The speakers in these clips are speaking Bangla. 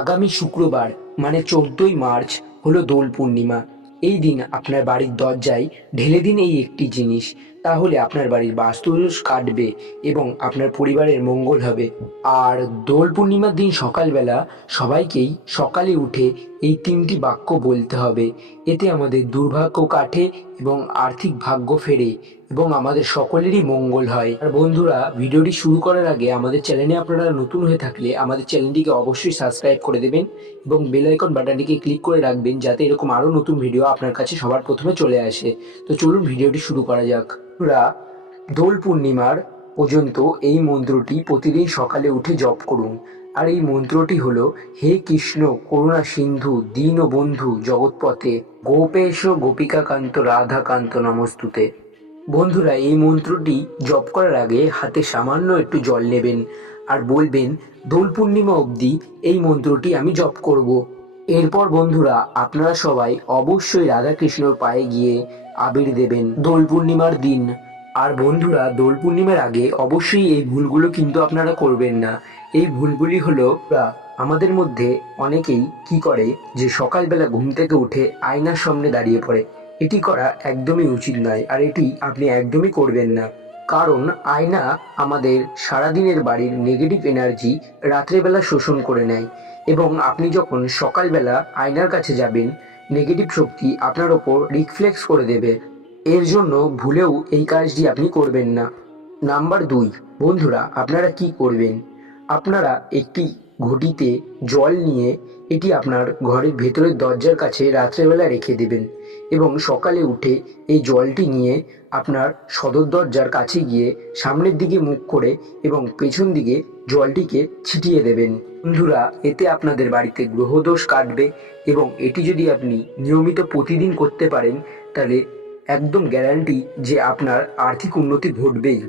আগামী শুক্রবার মানে 14ই মার্চ হলো দোল পূর্ণিমা। এই দিন আপনার বাড়ির দরজায় ঢেলে দিন এই একটি জিনিস, তাহলে আপনার বাড়ির বাস্তুদোষ কাটবে এবং আপনার পরিবারের মঙ্গল হবে। আর দোল পূর্ণিমার দিন সকালবেলা সবাইকেই সকালে উঠে এই 3টি বাক্য বলতে হবে। এতে আমাদের দুর্ভাগ্য কাটে এবং আর্থিক ভাগ্য ফেরে এবং আমাদের সকলেরই মঙ্গল হয়। আর বন্ধুরা, ভিডিওটি শুরু করার আগে আমাদের চ্যানেলে আপনারা নতুন হয়ে থাকলে আমাদের চ্যানেলটিকে অবশ্যই সাবস্ক্রাইব করে দেবেন এবং বেল আইকন বাটনটিকে ক্লিক করে রাখবেন, যাতে এরকম আরও নতুন ভিডিও আপনার কাছে সবার প্রথমে চলে আসে। তো চলুন ভিডিওটি শুরু করা যাক। বন্ধুরা, দোল পূর্ণিমার পর্যন্ত এই মন্ত্রটি প্রতিদিন সকালে উঠে জপ করুন। আর এই মন্ত্রটি হলো, হে কৃষ্ণ করুণা সিন্ধু দীন বন্ধু জগৎপথে গোপেশ গোপিকাকান্ত রাধাকান্ত নমস্তুতে। বন্ধুরা, এই মন্ত্রটি জপ করার আগে হাতে সামান্য একটু জল নেবেন আর বলবেন, দোল পূর্ণিমা অবধি এই মন্ত্রটি আমি জপ করব। এরপর বন্ধুরা, আপনারা সবাই অবশ্যই রাধাকৃষ্ণর পায়ে গিয়ে আবির দেবেন দোল পূর্ণিমার দিন। আর বন্ধুরা, দোল পূর্ণিমার আগে অবশ্যই এই ভুলগুলো কিন্তু আপনারা করবেন না। এই ভুলগুলি হলো, আমাদের মধ্যে অনেকেই কি করে যে সকালবেলা ঘুম থেকে উঠে আয়নার সামনে দাঁড়িয়ে পড়ে। এটি করা একদমই উচিত নয়, আর এটি আপনি একদমই করবেন না। কারণ আয়না আমাদের সারাদিনের বাড়ির নেগেটিভ এনার্জি রাত্রেবেলা শোষণ করে নেয় এবং আপনি যখন সকালবেলা আয়নার কাছে যাবেন, নেগেটিভ শক্তি আপনার ওপর রিফ্লেক্স করে দেবে। এর জন্য ভুলেও এই কাজটি আপনি করবেন না। নাম্বার 2, বন্ধুরা, আপনারা কি করবেন? আপনারা একটি ঘটিতে জল নিয়ে এটি আপনার ঘরের ভেতরের দরজার কাছে রাত্রেবেলা রেখে দেবেন এবং সকালে উঠে এই জলটি নিয়ে আপনার সদর দরজার কাছে গিয়ে সামনের দিকে মুখ করে এবং পেছন দিকে জলটিকে ছিটিয়ে দেবেন। বন্ধুরা, এতে আপনাদের বাড়িতে গ্রহদোষ কাটবে এবং এটি যদি আপনি নিয়মিত প্রতিদিন করতে পারেন, তাহলে একদম গ্যারান্টি যে আপনার আর্থিক উন্নতি ঘটবেই।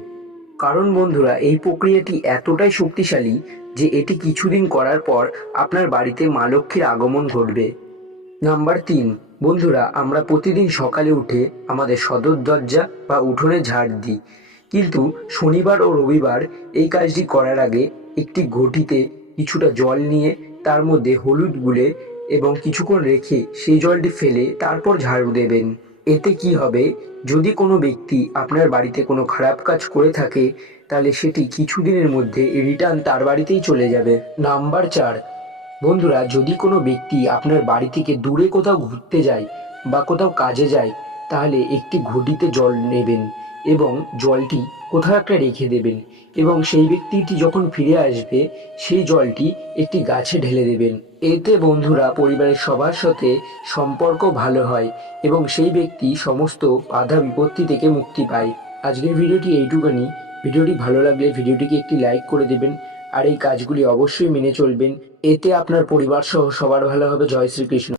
কারণ বন্ধুরা, এই প্রক্রিয়াটি এতটাই শক্তিশালী যে এটি কিছুদিন করার পর আপনার বাড়িতে মা লক্ষ্মীর আগমন ঘটবে। নাম্বার 3, বন্ধুরা, আমরা প্রতিদিন সকালে উঠে আমাদের সদর দরজা বা উঠোনে ঝাড় দিই, কিন্তু শনিবার ও রবিবার এই কাজটি করার আগে একটি ঘটিতে কিছুটা জল নিয়ে তার মধ্যে হলুদ গুলে এবং কিছুক্ষণ রেখে সেই জলটি ফেলে তারপর ঝাড়ু দেবেন। এতে কি হবে, যদি কোনো ব্যক্তি আপনার বাড়িতে কোনো খারাপ কাজ করে থাকে, তাহলে সেটি কিছুদিনের মধ্যে রিটার্ন তার বাড়িতেই চলে যাবে। নাম্বার 4, বন্ধুরা, যদি কোনো ব্যক্তি আপনার বাড়ি থেকে দূরে কোথাও ঘুরতে যায় বা কোথাও কাজে যায়, তাহলে একটি ঘটিতে জল নেবেন এবং জলটি কোথাও একটা রেখে দেবেন এবং সেই ব্যক্তিটি যখন ফিরে আসবে সেই জলটি একটি গাছে ঢেলে দেবেন। এতে বন্ধুরা, পরিবারের সবার সাথে সম্পর্ক ভালো হয় এবং সেই ব্যক্তি সমস্ত বাধা বিপত্তি থেকে মুক্তি পায়। আজকের ভিডিওটি এইটুকুনি। ভিডিওটি ভালো লাগলে ভিডিওটিকে একটি লাইক করে দেবেন আর এই কাজগুলি অবশ্যই মেনে চলবেন। এতে আপনার পরিবার সহ সবার ভালো হবে। জয় শ্রীকৃষ্ণ।